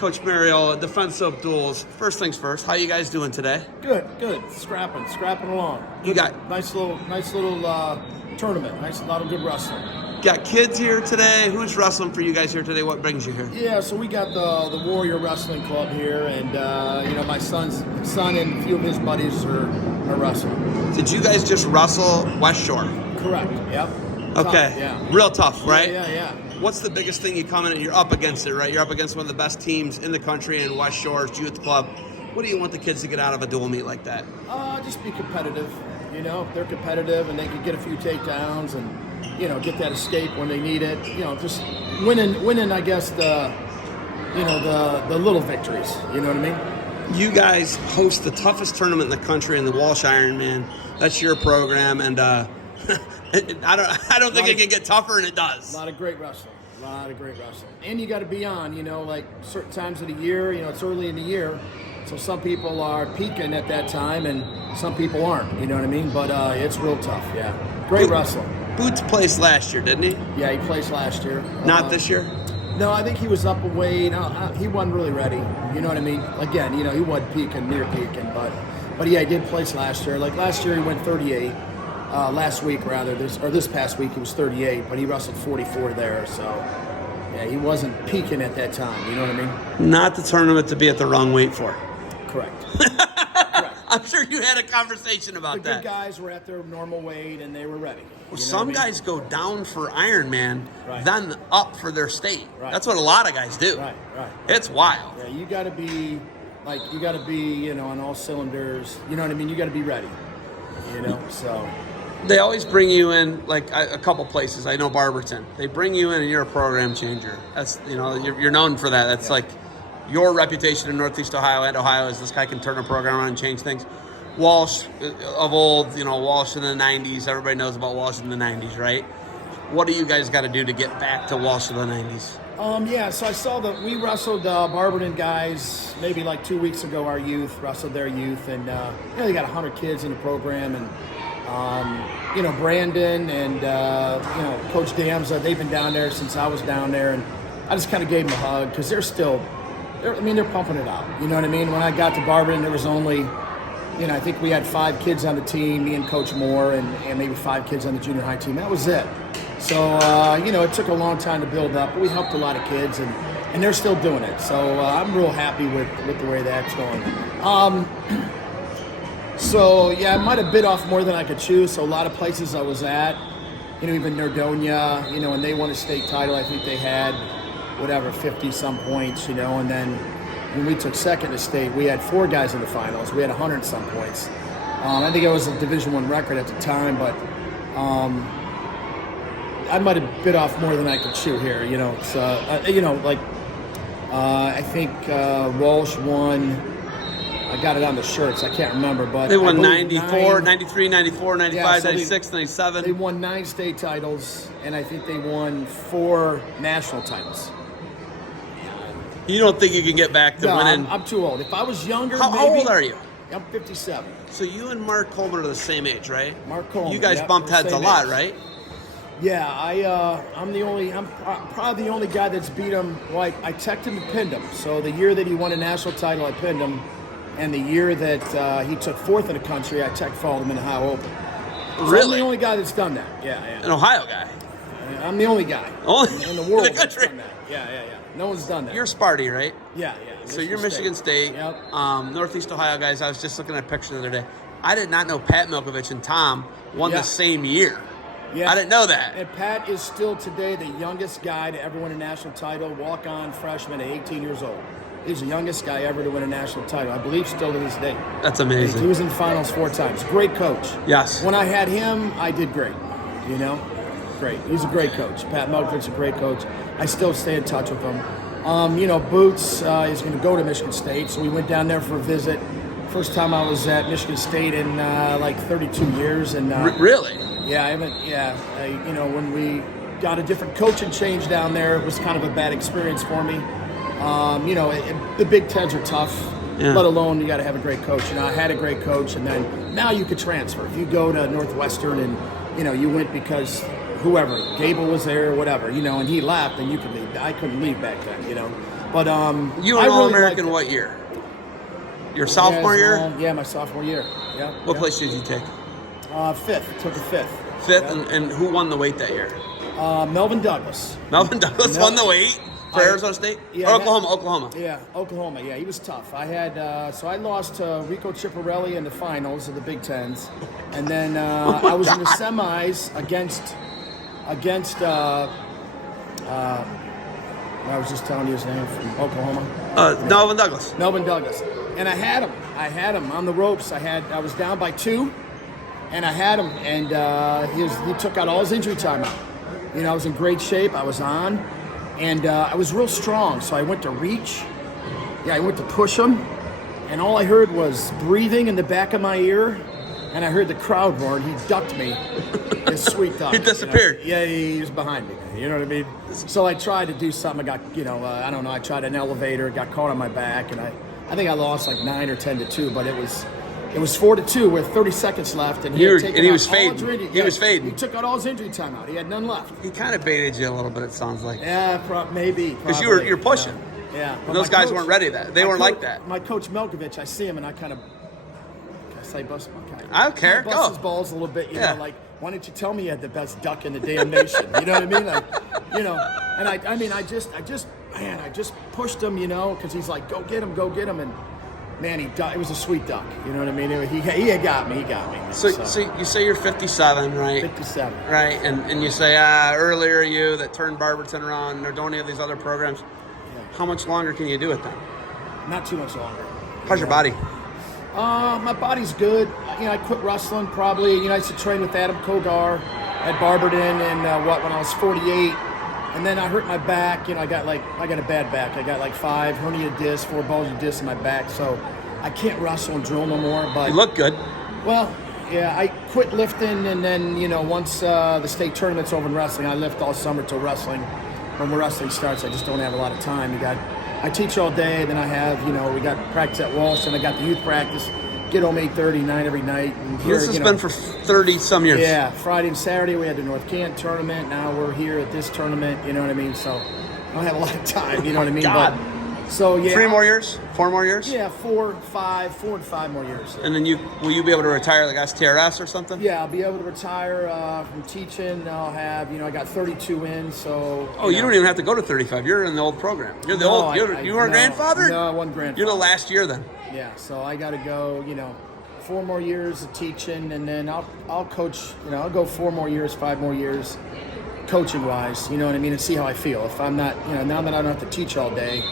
Coach Mariola, defensive duels. First things first, how you guys doing today? Good. Scrapping along. You got nice little tournament. A lot of good wrestling. got kids here today. Who's wrestling for you guys here today? What brings you here? Yeah, so we got the Warrior Wrestling Club here, and my son and a few of his buddies are wrestling. Did you guys just wrestle West Shore? Correct. Yep. Okay. Tough, yeah. Real tough, right? Yeah. What's the biggest thing you come in and you're up against it, right? You're up against one of the best teams in the country in West Shore's Youth Club. What do you want the kids to get out of a dual meet like that? Just be competitive. If they're competitive and they can get a few takedowns and get that escape when they need it. Just winning. I guess the little victories. You know what I mean? You guys host the toughest tournament in the country in the Walsh Ironman. That's your program, and I don't think it can get tougher, and it does. A lot of great wrestling. And you got to be on, like certain times of the year, it's early in the year. So some people are peaking at that time and some people aren't, you know what I mean? But it's real tough, yeah. Great wrestling. Boots placed last year, didn't he? Yeah, he placed last year. Not this year? No, I think he was up a weight. He wasn't really ready, you know what I mean? Again, he wasn't near peaking, but yeah, he did place last year. Like last year he went 38. Last week, rather, this past week, he was 38, but he wrestled 44 there, so yeah, he wasn't peaking at that time, you know what I mean? Not the tournament to be at the wrong weight for. Correct. I'm sure you had a conversation about the that. good guys were at their normal weight, and they were ready. Well, some guys go down for Ironman, right, then up for their state. Right. That's what a lot of guys do. Right. It's wild. Yeah, you got to be, on all cylinders, you know what I mean? You got to be ready, so... They always bring you in, like a couple places. I know Barberton. They bring you in and you're a program changer. That's, you're known for that. That's like your reputation in Northeast Ohio and Ohio is this guy can turn a program around and change things. Walsh of old, Walsh in the 90s. Everybody knows about Walsh in the 90s, right? What do you guys got to do to get back to Walsh in the 90s? So I saw that we wrestled Barberton guys maybe like 2 weeks ago. Our youth wrestled their youth, and they got 100 kids in the program, and Brandon and Coach Damza, they've been down there since I was down there, and I just kind of gave them a hug because they're pumping it out. You know what I mean? When I got to Barberton, there was only, I think we had 5 kids on the team, me and Coach Moore, and maybe 5 kids on the junior high team. That was it. So, it took a long time to build up, but we helped a lot of kids, and they're still doing it. So I'm real happy with the way that's going. So, yeah, I might have bit off more than I could chew. So a lot of places I was at, even Nordonia, and they won a state title. I think they had, 50-some points, and then when we took second to state, we had 4 guys in the finals. We had 100-some points. I think it was a Division I record at the time, but I might have bit off more than I could chew here, So, I think Walsh won. I got it on the shirts. I can't remember, but they won 94, 93, 94, 95, 96, 97. They won 9 state titles, and I think they won 4 national titles. You don't think you can get back to winning? I'm too old. If I was younger, How old are you? I'm 57. So you and Mark Coleman are the same age, right? Mark Coleman. You guys bumped heads a lot, right? Yeah, I'm probably the only guy that's beat him. Well, I teched him and pinned him. So the year that he won a national title, I pinned him. And the year that he took 4th in the country, I followed him in the Ohio Open. So really? I'm the only guy that's done that. Yeah. An Ohio guy? I'm the only guy in the world that's done that. Yeah. No one's done that. You're Sparty, right? Yeah. So you're Michigan State. Yep. Northeast Ohio guys. I was just looking at a picture the other day. I did not know Pat Milkovich and Tom won the same year. Yeah. I didn't know that. And Pat is still today the youngest guy to ever win a national title, walk-on freshman at 18 years old. He's the youngest guy ever to win a national title. I believe still to this day. That's amazing. He was in the finals 4 times. Great coach. Yes. When I had him, I did great. Great. He's a great coach. Pat Milkovich's a great coach. I still stay in touch with him. Boots is going to go to Michigan State, so we went down there for a visit. First time I was at Michigan State in 32 years. And really? Yeah, I haven't. Yeah, when we got a different coaching change down there, it was kind of a bad experience for me. The Big Tens are tough, let alone you got to have a great coach. I had a great coach, and then now you could transfer. If you go to Northwestern and, you went because whoever, Gable was there, whatever, and he left, and you could leave. I couldn't leave back then, But You I an really All-American liked it. what year? Your sophomore year? Yeah, my sophomore year. Yeah. What place did you take? Fifth. Took a fifth. Fifth, Yeah. and who won the weight that year? Melvin Douglas. Melvin Douglas won the weight for Arizona State? Yeah, Or Oklahoma. Yeah, Oklahoma. Yeah, he was tough. I had so I lost to Rico Ciparelli in the finals of the Big Tens, and then I was in the semis against. I was just telling you his name from Oklahoma. Melvin Douglas. Melvin Douglas, and I had him. I had him on the ropes. I was down by 2, and I had him, and he took out all his injury time out. You know, I was in great shape. I was on, and I was real strong. So I went to reach. Yeah, I went to push him, and all I heard was breathing in the back of my ear, and I heard the crowd roar, and he ducked me. His sweet duck. He disappeared. You know? Yeah, he was behind me. You know what I mean? So I tried to do something. I got, I don't know. I tried an elevator, got caught on my back, and I think I lost like 9 or 10-2, but it was 4-2 with 30 seconds left, and he was fading. He was fading. He took out all his injury time out. He had none left. He kind of baited you a little bit. It sounds like. Yeah, maybe. Because you're pushing. Yeah. And those guys weren't ready. They weren't like that. My coach Melkovich, I see him, and I kind of. I bust my guy. I don't care. Bust Go. his balls a little bit. You Yeah. know, like, why didn't you tell me you had the best duck in the damn nation? You know what I mean? Like, and I just pushed him, because he's like, go get him, and man, it was a sweet duck. You know what I mean? He had got me. He got me. Man, so you say you're 57, right? 57. Right, and you say earlier you that turned Barberton around, or don't any of these other programs. Yeah. How much longer can you do it then? Not too much longer. How's your body? My body's good. I quit wrestling probably. I used to train with Adam Kogar at Barberton, and when I was 48, and then I hurt my back. I got a bad back. I got like 5 herniated discs, 4 bulging discs in my back, so I can't wrestle and drill no more. But You look good. well, yeah, I quit lifting, and then once the state tournament's over in wrestling, I lift all summer till wrestling. When wrestling starts, I just don't have a lot of time. I teach all day, then I have, we got practice at Walsh, and I got the youth practice, get home 8:30, 9 every night. And here, This has been for 30-some years. Yeah, Friday and Saturday we had the North Canton tournament. Now we're here at this tournament, you know what I mean? So I don't have a lot of time, you know what I mean? God. But, so, yeah. 3 more years? 4 more years? Yeah, 4 and 5 more years. And then will you be able to retire like STRS or something? Yeah, I'll be able to retire from teaching. I'll have, I got 32 in, so. You don't even have to go to 35. You're in the old program. You're the old. You weren't grandfathered? No, I wasn't grandfathered. You're the last year then. Yeah, so I got to go, 4 more years of teaching, and then I'll coach. I'll go 4 more years, 5 more years, coaching wise. You know what I mean, and see how I feel. If I'm not, now that I don't have to teach all day,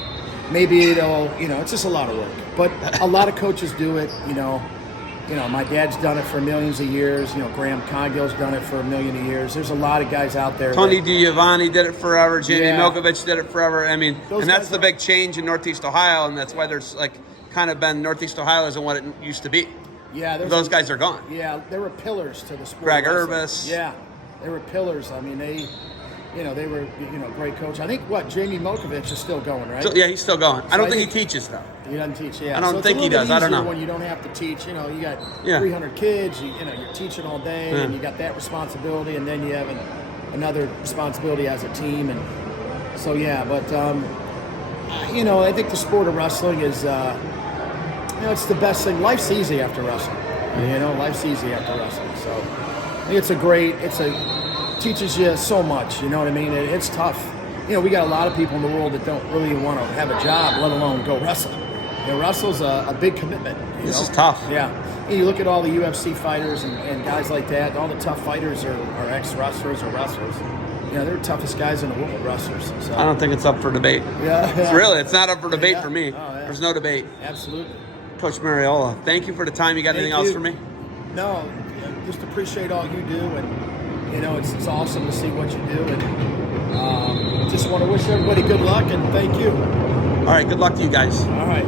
maybe it'll, it's just a lot of work. But a lot of coaches do it. My dad's done it for millions of years. Graham Cogill's done it for a million of years. There's a lot of guys out there. Tony DiGiovanni did it forever. Jamie Yeah. Milkovich did it forever. I mean, Those and that's guys the big change in Northeast Ohio, and that's why there's kind of been Northeast Ohio isn't what it used to be. Yeah, Those guys are gone. Yeah, they were pillars to the sport. Greg of wrestling. Urbis. Yeah, they were pillars. I mean, they were, great coach. I think Jamie Milkovich is still going, right? So, yeah, he's still going. I don't I think think- he teaches though. He doesn't teach. Yeah, I don't so it's think a he little bit does. I don't easier know. when you don't have to teach. You got Yeah. 300 kids. You're teaching all day, Yeah. and you got that responsibility, and then you have another responsibility as a team, and so yeah. But I think the sport of wrestling is, it's the best thing. Life's easy after wrestling. Life's easy after wrestling. So I think it teaches you so much. You know what I mean? It's tough. We got a lot of people in the world that don't really want to have a job, let alone go wrestle. Wrestle's a big commitment. This is tough. Yeah. You look at all the UFC fighters and guys like that. All the tough fighters are ex-wrestlers or wrestlers. They're the toughest guys in the world, wrestlers. So. I don't think it's up for debate. Yeah. It's not up for debate Yeah. for me. Oh, yeah. There's no debate. Absolutely. Coach Mariola, thank you for the time. You got anything else for me? No, just appreciate all you do, and it's awesome to see what you do, and just want to wish everybody good luck and thank you. All right, good luck to you guys. All right.